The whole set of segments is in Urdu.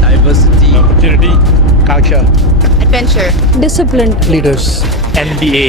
Diversity, opportunity, culture, adventure, disciplined leaders, NBA.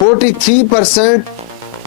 43%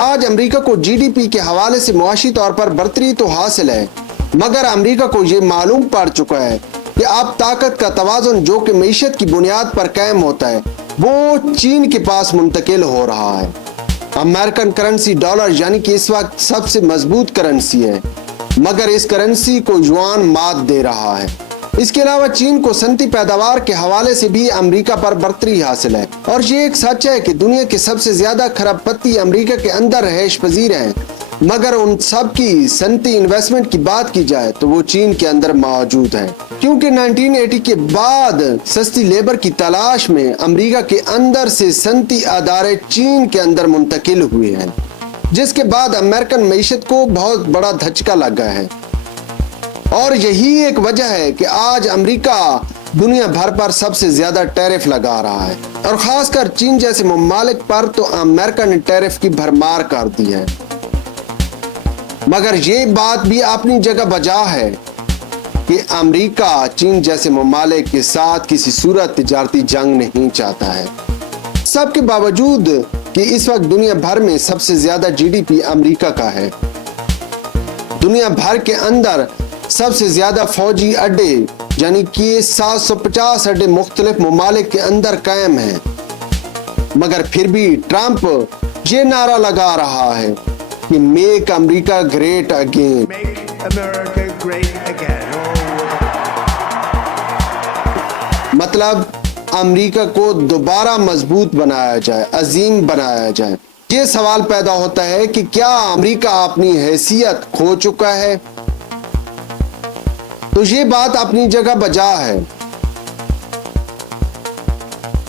آج امریکہ کو جی ڈی پی کے حوالے سے معاشی طور پر برتری تو حاصل ہے، مگر امریکہ کو یہ معلوم پڑ چکا ہے کہ اب طاقت کا توازن جو کہ معیشت کی بنیاد پر قائم ہوتا ہے وہ چین کے پاس منتقل ہو رہا ہے۔ امریکن کرنسی ڈالر یعنی کہ اس وقت سب سے مضبوط کرنسی ہے، مگر اس کرنسی کو یوان مات دے رہا ہے۔ اس کے علاوہ چین کو صنعتی پیداوار کے حوالے سے بھی امریکہ پر برتری حاصل ہے، اور یہ ایک سچ ہے کہ دنیا کے سب سے زیادہ کھرب پتی امریکہ کے اندر رہائش پذیر ہیں، مگر ان سب کی صنعتی انویسٹمنٹ کی بات کی جائے تو وہ چین کے اندر موجود ہے، کیونکہ 1980 کے بعد سستی لیبر کی تلاش میں امریکہ کے اندر سے صنعتی ادارے چین کے اندر منتقل ہوئے ہیں، جس کے بعد امریکن معیشت کو بہت بڑا دھچکا لگا ہے۔ اور یہی ایک وجہ ہے کہ آج امریکہ دنیا بھر پر سب سے زیادہ ٹیرف لگا رہا ہے، اور خاص کر چین جیسے ممالک پر تو امریکہ نے ٹیرف کی بھرمار کر دی ہے۔ مگر یہ بات بھی اپنی جگہ بجا ہے کہ امریکہ چین جیسے ممالک کے ساتھ کسی صورت تجارتی جنگ نہیں چاہتا ہے۔ سب کے باوجود کہ اس وقت دنیا بھر میں سب سے زیادہ جی ڈی پی امریکہ کا ہے، دنیا بھر کے اندر سب سے زیادہ فوجی اڈے یعنی کہ 750 اڈے مختلف ممالک کے اندر قائم ہیں، مگر پھر بھی ٹرمپ یہ نعرہ لگا رہا ہے کہ میک امریکہ گریٹ اگین۔ مطلب امریکہ کو دوبارہ مضبوط بنایا جائے، عظیم بنایا جائے۔ یہ سوال پیدا ہوتا ہے کہ کیا امریکہ اپنی حیثیت کھو چکا ہے؟ تو یہ بات اپنی جگہ بجا ہے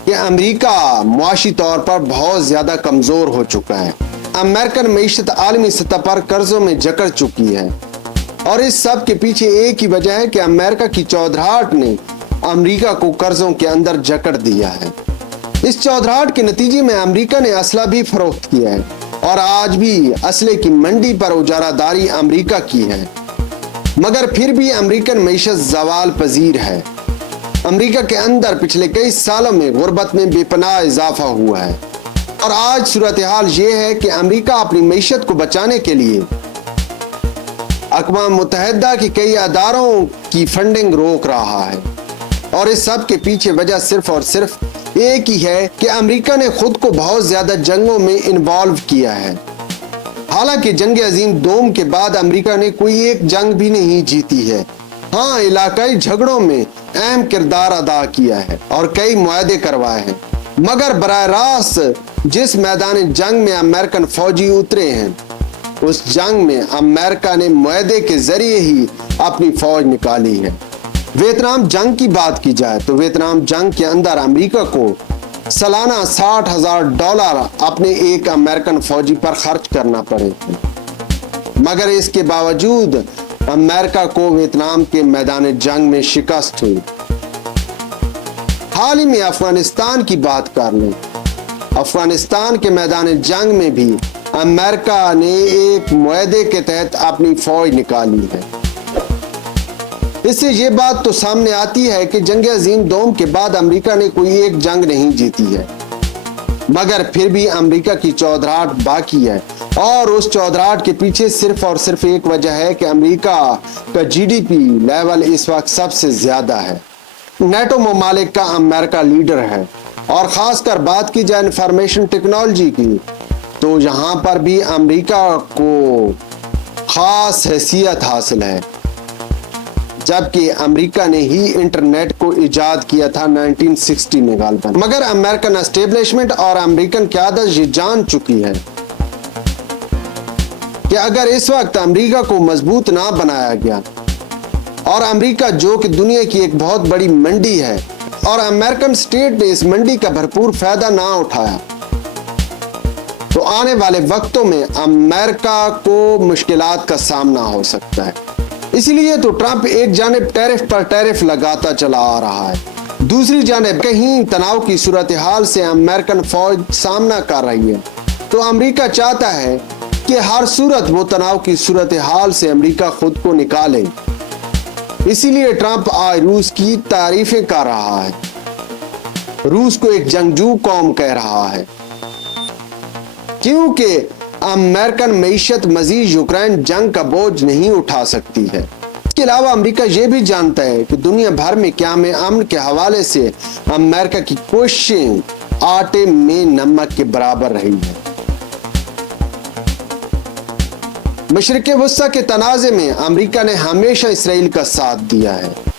کہ امریکہ معاشی طور پر بہت زیادہ کمزور ہو چکا ہے۔ امریکن معیشت عالمی سطح پر قرضوں میں جکڑ چکی ہے، اور اس سب کے پیچھے ایک ہی وجہ ہے کہ امریکہ کی چودراہٹ نے امریکہ کو قرضوں کے اندر جکڑ دیا ہے۔ اس چودراہٹ کے نتیجے میں امریکہ نے اسلحہ بھی فروخت کیا ہے، اور آج بھی اسلحے کی منڈی پر اجارہ داری امریکہ کی ہے، مگر پھر بھی امریکن معیشت زوال پذیر ہے۔ امریکہ کے اندر پچھلے کئی سالوں میں غربت میں بے پناہ اضافہ ہوا ہے، اور آج صورتحال یہ ہے کہ امریکہ اپنی معیشت کو بچانے کے لیے اقوام متحدہ کی کئی اداروں کی فنڈنگ روک رہا ہے، اور اس سب کے پیچھے وجہ صرف اور صرف ایک ہی ہے کہ امریکہ نے خود کو بہت زیادہ جنگوں میں انوالو کیا ہے۔ حالانکہ جنگ عظیم دوم کے بعد امریکہ نے کوئی ایک جنگ بھی نہیں جیتی ہے، ہاں علاقائی جھگڑوں میں اہم کردار ادا کیا ہے اور کئی معاہدے کروائے ہیں، مگر براہ راست جس میدان جنگ میں امریکن فوجی اترے ہیں اس جنگ میں امریکہ نے معاہدے کے ذریعے ہی اپنی فوج نکالی ہے۔ ویتنام جنگ کی بات کی جائے تو ویتنام جنگ کے اندر امریکہ کو سالانہ $60,000 اپنے ایک امریکن فوجی پر خرچ کرنا پڑے تھے، مگر اس کے باوجود امریکہ کو ویتنام کے میدان جنگ میں شکست ہوئی۔ حال ہی میں افغانستان کی بات کر لیں، افغانستان کے میدان جنگ میں بھی امریکہ نے ایک معاہدے کے تحت اپنی فوج نکالی ہے۔ اس سے یہ بات تو سامنے آتی ہے کہ جنگ عظیم دوم کے بعد امریکہ نے کوئی ایک جنگ نہیں جیتی ہے، مگر پھر بھی امریکہ کی چودراہٹ باقی ہے، اور اس چودراہٹ کے پیچھے صرف اور صرف ایک وجہ ہے کہ امریکہ کا جی ڈی پی لیول اس وقت سب سے زیادہ ہے۔ نیٹو ممالک کا امریکہ لیڈر ہے، اور خاص کر بات کی جائے انفارمیشن ٹیکنالوجی کی تو یہاں پر بھی امریکہ کو خاص حیثیت حاصل ہے، جبکہ امریکہ نے ہی انٹرنیٹ کو ایجاد کیا تھا 1960 میں غالباً، مگر امریکن اسٹیبلشمنٹ اور امریکن قیادت یہ جان چکی ہے کہ اگر اس وقت امریکہ کو مضبوط نہ بنایا گیا، اور امریکہ جو کہ دنیا کی ایک بہت بڑی منڈی ہے اور امریکن اسٹیٹ نے اس منڈی کا بھرپور فائدہ نہ اٹھایا، تو آنے والے وقتوں میں امریکہ کو مشکلات کا سامنا ہو سکتا ہے۔ اسی لیے تو ٹرمپ ایک جانب ٹیرف پر ٹیرف لگاتا چلا آ رہا ہے، دوسری جانب کہیں تناؤ کی صورتحال سے امریکن فوج سامنا کر رہی ہے، تو امریکہ چاہتا ہے کہ ہر صورت وہ تناؤ کی صورتحال سے امریکہ خود کو نکالے۔ اسی لیے ٹرمپ آج روس کی تعریفیں کر رہا ہے، روس کو ایک جنگجو قوم کہہ رہا ہے، کیونکہ امریکن معیشت مزید یوکرین جنگ کا بوجھ نہیں اٹھا سکتی ہے۔ اس کے علاوہ امریکہ یہ بھی جانتا ہے کہ دنیا بھر میں قیام امن کے حوالے سے امریکہ کی کوششیں آٹے میں نمک کے برابر رہی ہیں۔ مشرق وسطیٰ کے تنازع میں امریکہ نے ہمیشہ اسرائیل کا ساتھ دیا ہے۔